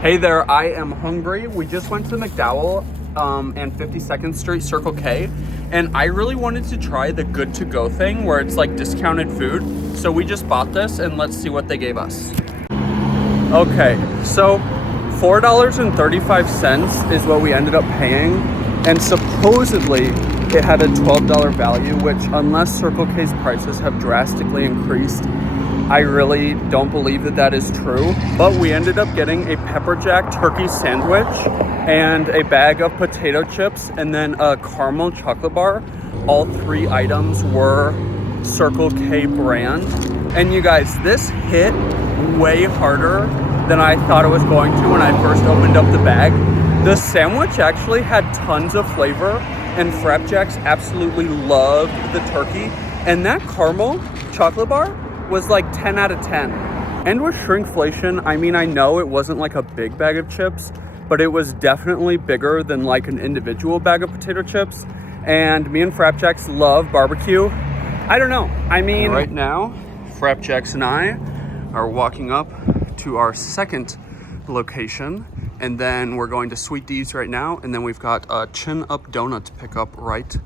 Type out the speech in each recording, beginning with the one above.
Hey there, I am hungry. We just went to McDowell and 52nd Street Circle K, and I really wanted to try the Good To Go thing where it's like discounted food. So we just bought this and let's see what they gave us. Okay, so $4.35 is what we ended up paying, and supposedly it had a $12 value, which unless Circle K's prices have drastically increased, I really don't believe that that is true. But we ended up getting a pepper jack turkey sandwich and a bag of potato chips and then a caramel chocolate bar. All three items were Circle K brand. And you guys, this hit way harder than I thought it was going to when I first opened up the bag. The sandwich actually had tons of flavor, and Frapjacks absolutely loved the turkey. And that caramel chocolate bar was like 10 out of 10. And with shrinkflation, I mean, I know it wasn't like a big bag of chips, but it was definitely bigger than like an individual bag of potato chips. And me and Frapjacks love barbecue. I don't know. I mean, right now, Frapjacks and I are walking up to our second location, and then we're going to Sweet D's right now, and then we've got a Chin Up donut to pick up right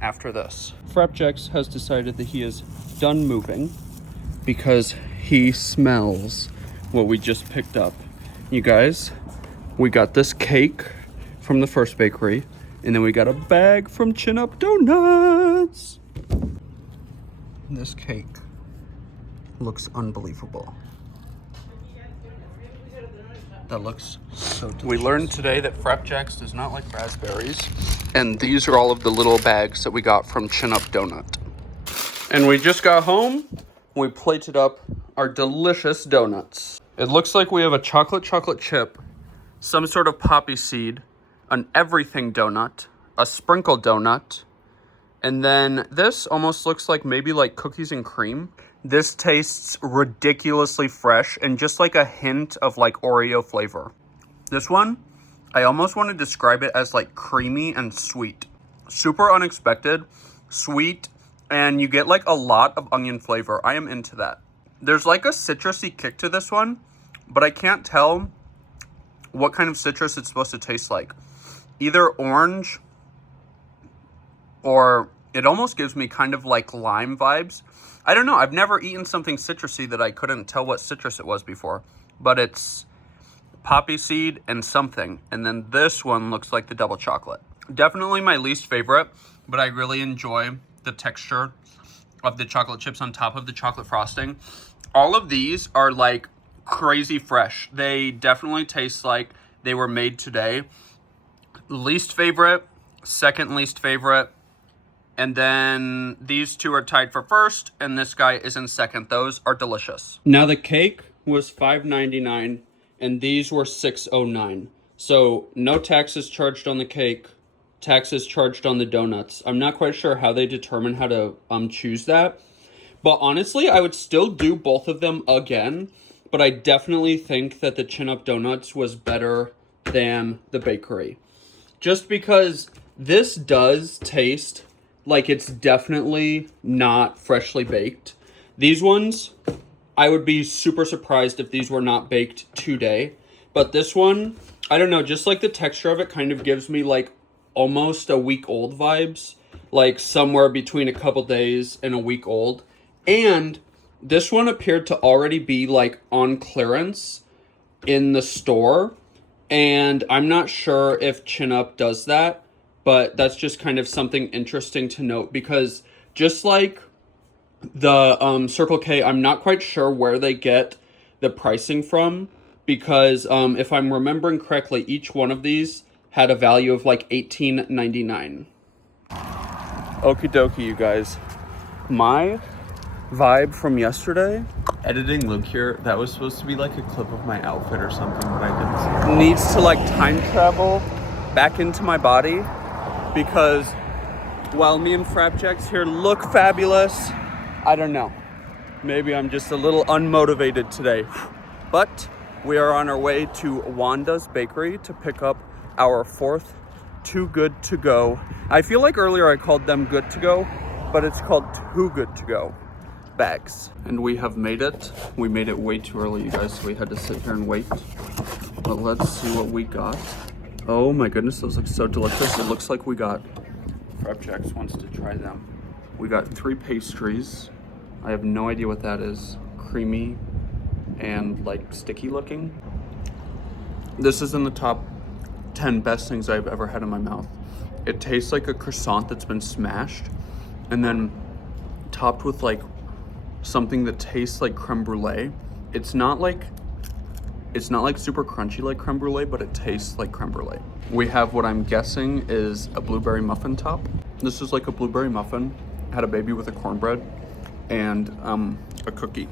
after this. Frapjacks has decided that he is done moving because he smells what we just picked up. You guys, we got this cake from the first bakery, and then we got a bag from Chin Up Donuts. This cake looks unbelievable. That looks so delicious. We learned today that Frapjacks does not like raspberries, and these are all of the little bags that we got from Chin Up Donut. And we just got home. We plated up our delicious donuts. It looks like we have a chocolate chip, some sort of poppy seed, an everything donut, a sprinkle donut, and then this almost looks like maybe like cookies and cream. This tastes ridiculously fresh and just like a hint of like Oreo flavor. This one, I almost want to describe it as like creamy and sweet. Super unexpected, sweet, and you get like a lot of onion flavor. I am into that. There's like a citrusy kick to this one, but I can't tell what kind of citrus it's supposed to taste like. Either orange, or it almost gives me kind of like lime vibes. I don't know. I've never eaten something citrusy that I couldn't tell what citrus it was before. But it's poppy seed and something. And then this one looks like the double chocolate. Definitely my least favorite, but I really enjoy the texture of the chocolate chips on top of the chocolate frosting. All of these are like crazy fresh. They definitely taste like they were made today. Least favorite, second least favorite. And then these two are tied for first, and this guy is in second. Those are delicious. Now the cake was $5.99, and these were $6.09. So no taxes charged on the cake, taxes charged on the donuts. I'm not quite sure how they determine how to choose that. But honestly, I would still do both of them again. But I definitely think that the Chin Up Donuts was better than the bakery. Just because this does taste like it's definitely not freshly baked. These ones, I would be super surprised if these were not baked today. But this one, I don't know, just like the texture of it kind of gives me like almost a week old vibes. Like somewhere between a couple days and a week old. And this one appeared to already be like on clearance in the store. And I'm not sure if Chin Up does that. But that's just kind of something interesting to note, because just like the Circle K, I'm not quite sure where they get the pricing from, because if I'm remembering correctly, each one of these had a value of like $18.99. Okie dokie, you guys. My vibe from yesterday, Editing Luke here, that was supposed to be like a clip of my outfit or something, but I didn't see it. needs to like time travel back into my body. Because while me and Frapjacks here look fabulous, I don't know. Maybe I'm just a little unmotivated today. But we are on our way to Wanda's Bakery to pick up our fourth Too Good To Go. I feel like earlier I called them Good To Go, but it's called Too Good To Go bags. And we have made it. We made it way too early, you guys, so we had to sit here and wait. But let's see what we got. Oh my goodness, those look so delicious. It looks like we got, Frapjacks wants to try them. We got 3 pastries. I have no idea what that is. Creamy and like sticky looking. This is in the top 10 best things I've ever had in my mouth. It tastes like a croissant that's been smashed and then topped with like something that tastes like creme brulee. It's not like super crunchy like creme brulee, but it tastes like creme brulee. We have what I'm guessing is a blueberry muffin top. This is like a blueberry muffin. Had a baby with a cornbread and a cookie.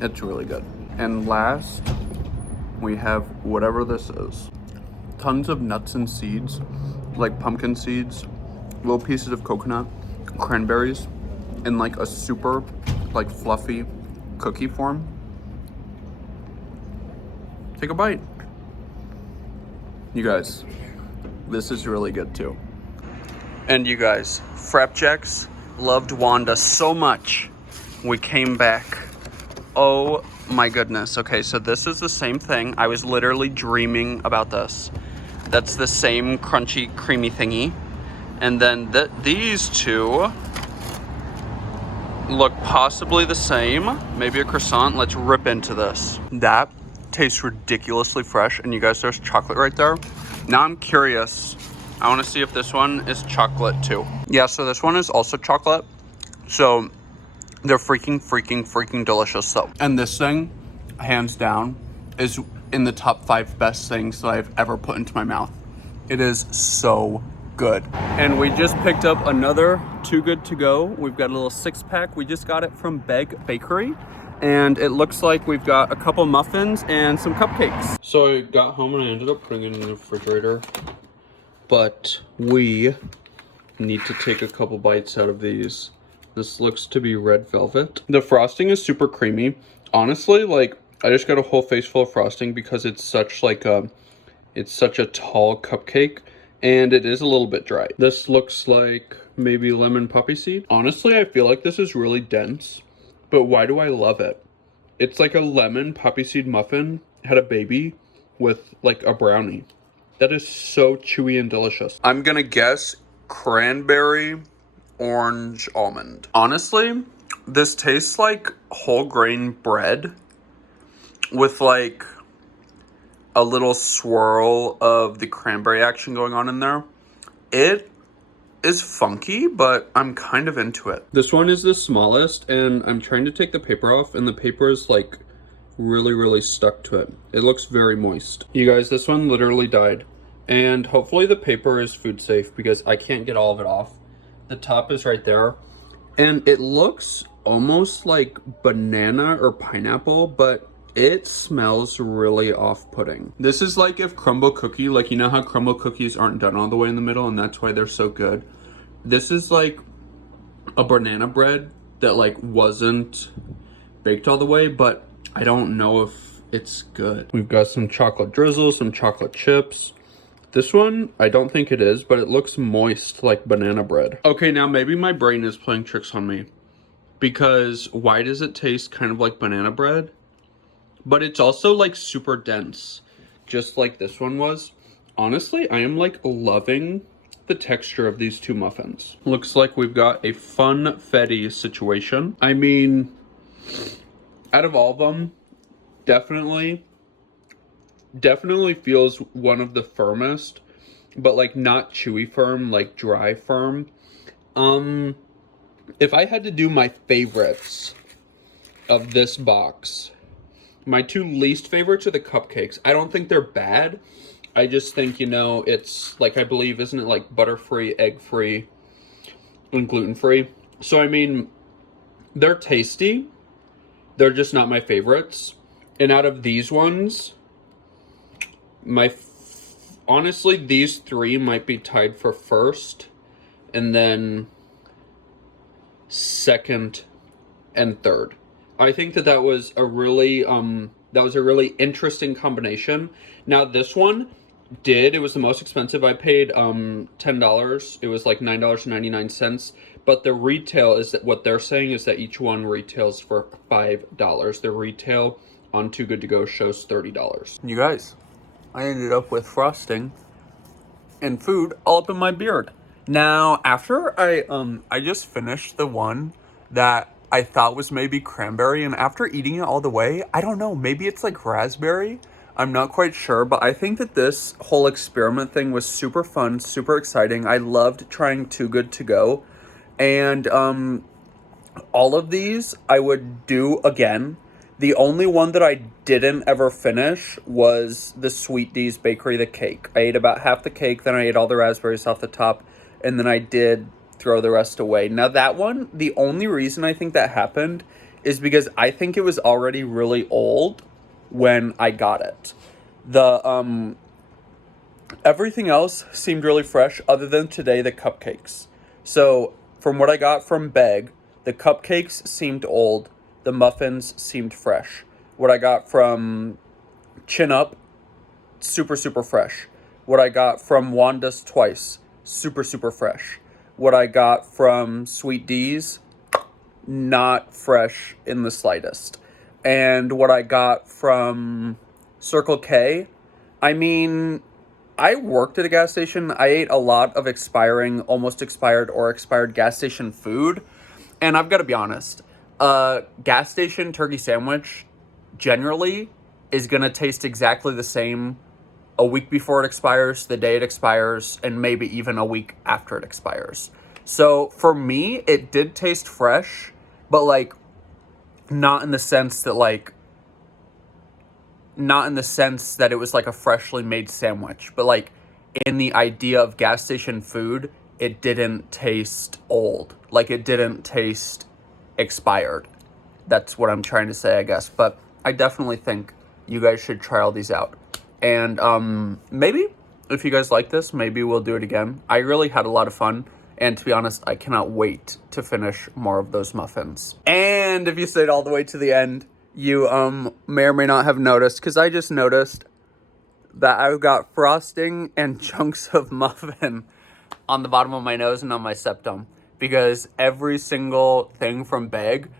It's really good. And last, we have whatever this is. Tons of nuts and seeds, like pumpkin seeds, little pieces of coconut, cranberries, in like a super like fluffy cookie form. Take a bite. You guys, this is really good too. And you guys, Frapjacks loved Wanda so much, we came back. Oh my goodness. Okay, so this is the same thing. I was literally dreaming about this. That's the same crunchy, creamy thingy. And then these two look possibly the same. Maybe a croissant. Let's rip into this. That tastes ridiculously fresh. And you guys, there's chocolate right there. Now I'm curious. I want to see if this one is chocolate too. Yeah, so this one is also chocolate. So they're freaking delicious though. And this thing, hands down, is in the top 5 best things that I've ever put into my mouth. It is so good. And we just picked up another Too Good To Go. We've got a little 6-pack. We just got it from Beg Bakery. And it looks like we've got a couple muffins and some cupcakes. So I got home and I ended up putting it in the refrigerator. But we need to take a couple bites out of these. This looks to be red velvet. The frosting is super creamy. Honestly, like, I just got a whole face full of frosting because it's such like it's such a tall cupcake and it is a little bit dry. This looks like maybe lemon poppy seed. Honestly, I feel like this is really dense, but why do I love it? It's like a lemon poppy seed muffin had a baby with like a brownie. That is so chewy and delicious. I'm gonna guess cranberry, orange, almond. Honestly, this tastes like whole grain bread with like a little swirl of the cranberry action going on in there. It is funky, but I'm kind of into it. This one is the smallest, and I'm trying to take the paper off, and the paper is like really stuck to it. It looks very moist. You guys, this one literally died. And hopefully the paper is food safe because I can't get all of it off. The top is right there. And it looks almost like banana or pineapple, but it smells really off-putting. This is like if crumble cookie, like you know how crumble cookies aren't done all the way in the middle and that's why they're so good. This is like a banana bread that like wasn't baked all the way, but I don't know if it's good. We've got some chocolate drizzle, some chocolate chips. This one, I don't think it is, but it looks moist like banana bread. Okay, now maybe my brain is playing tricks on me because why does it taste kind of like banana bread? But it's also like super dense, just like this one was. Honestly, I am like loving the texture of these two muffins. Looks like we've got a funfetti situation. I mean, out of all of them, definitely feels one of the firmest, but like not chewy firm, like dry firm. If I had to do my favorites of this box, my 2 least favorites are the cupcakes. I don't think they're bad. I just think, you know, it's like, I believe, isn't it like butter-free, egg-free, and gluten-free? So, I mean, they're tasty. They're just not my favorites. And out of these ones, honestly, these 3 might be tied for first, and then second and third. I think that was a really interesting combination. Now this one it was the most expensive. I paid $10. It was like $9.99. But the retail is that what they're saying is that each one retails for $5. The retail on Too Good To Go shows $30. You guys, I ended up with frosting and food all up in my beard. Now, after I just finished the one that I thought was maybe cranberry, and after eating it all the way, I don't know, maybe it's like raspberry. I'm not quite sure, but I think that this whole experiment thing was super fun, super exciting. I loved trying Too Good To Go, and all of these I would do again. The only one that I didn't ever finish was the Sweet D's Bakery, the cake. I ate about half the cake, then I ate all the raspberries off the top, and then I did throw the rest away. Now that one, the only reason I think that happened is because I think it was already really old when I got it. The everything else seemed really fresh other than today, the cupcakes. So from what I got from Beg, the cupcakes seemed old. The muffins seemed fresh. What I got from Chin Up, super, super fresh. What I got from Wanda's Twice, super, super fresh. What I got from Sweet D's, not fresh in the slightest. And what I got from Circle K, I mean, I worked at a gas station. I ate a lot of expiring, almost expired, or expired gas station food. And I've got to be honest, gas station turkey sandwich generally is going to taste exactly the same a week before it expires, the day it expires, and maybe even a week after it expires. So for me, it did taste fresh, but like not in the sense that it was like a freshly made sandwich, but like in the idea of gas station food, it didn't taste old. Like it didn't taste expired. That's what I'm trying to say, I guess. But I definitely think you guys should try all these out. And maybe if you guys like this, maybe we'll do it again. I really had a lot of fun. And to be honest, I cannot wait to finish more of those muffins. And if you stayed all the way to the end, you may or may not have noticed, because I just noticed that I've got frosting and chunks of muffin on the bottom of my nose and on my septum. Because every single thing from Beg,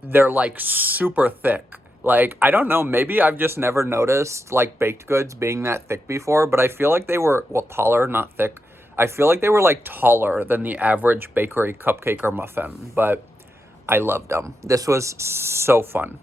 they're like super thick. Like, I don't know, maybe I've just never noticed like baked goods being that thick before, but I feel like they were, well, taller, not thick. I feel like they were like taller than the average bakery cupcake or muffin, but I loved them. This was so fun.